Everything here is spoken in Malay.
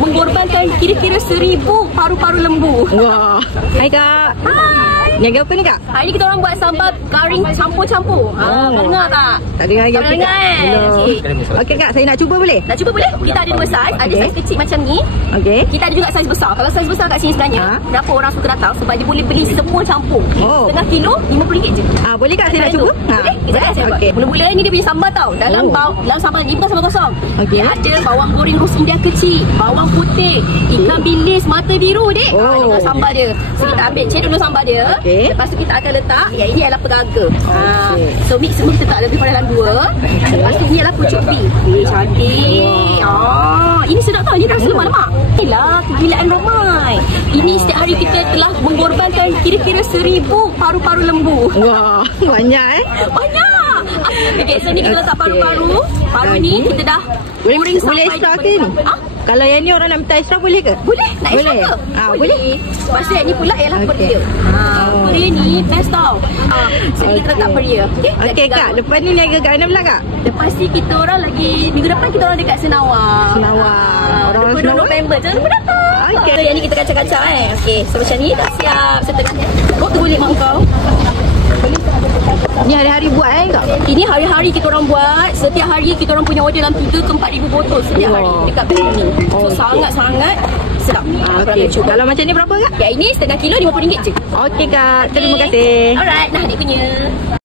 mengorbankan kira-kira 1000 paru-paru lembu. Wah. Hai Kak. Hai. Niaga apa ni Kak? Hari ni kita orang buat sambal garing campur-campur. Kau dengar tak? Tak dengar lagi. Tak dengar Okey Kak, saya nak cuba boleh? Nak cuba boleh? Kita ada 2 saiz. Ada saiz kecil macam ni. Okey. Kita ada juga saiz besar. Kalau saiz besar kat sini sebenarnya, berapa orang suka datang sebab dia boleh beli semua campur. Setengah kilo RM50 je. Boleh Kak saya nak cuba? Boleh? Kejap saya buat. Mula-mula ni dia punya sambal tau. Dalam sambal ni bukan sambal kosong. Okey. Dia ada bawang goreng ros India kecil, bawang putih, ikan bilis mata biru dek. Dengan sambal dia. So kita ambil dulu sambal dia. Lepas tu kita akan letak yang ini adalah pegaga. So mix semua kita letak lebih pada dalam 2. Lepas tu ni adalah pucuk pi. Cantik. Ini sedap tau. Ini rasa lemak-lemak. Inilah kegilaan ramai. Ini setiap hari kita telah mengorbankan kira-kira 1000 paru-paru lembu. Wah, banyak Banyak. Okey, so ni kita letak paru-paru. Paru ni kita dah goreng sampai extra ke ni? Kalau yang ni orang nak minta extra boleh ke? Boleh. Nak extra ke? Boleh. Lepas tu yang ni pula ialah peria. Peria ni best tau. So kita letak peria. Okey Kak, lepas ni niaga kat mana pula Kak? Lepas ni kita orang lagi, minggu depan kita orang dekat Senawang. Orang 22 November. Jangan lupa datang. Okey. So yang ni kita kacang-kacang Okey, so macam ni dah siap. Setengah. Tu boleh mak kau. Ni hari-hari buat Kak? Ini hari-hari kita orang buat. Setiap hari kita orang punya order dalam 3 ke 4,000 botol setiap hari dekat benda ni. So sangat-sangat sedap. Okey. Kalau macam ni berapa Kak? Yang ini setengah kilo RM50 je. Okey Kak, terima kasih. Alright, dah adik punya.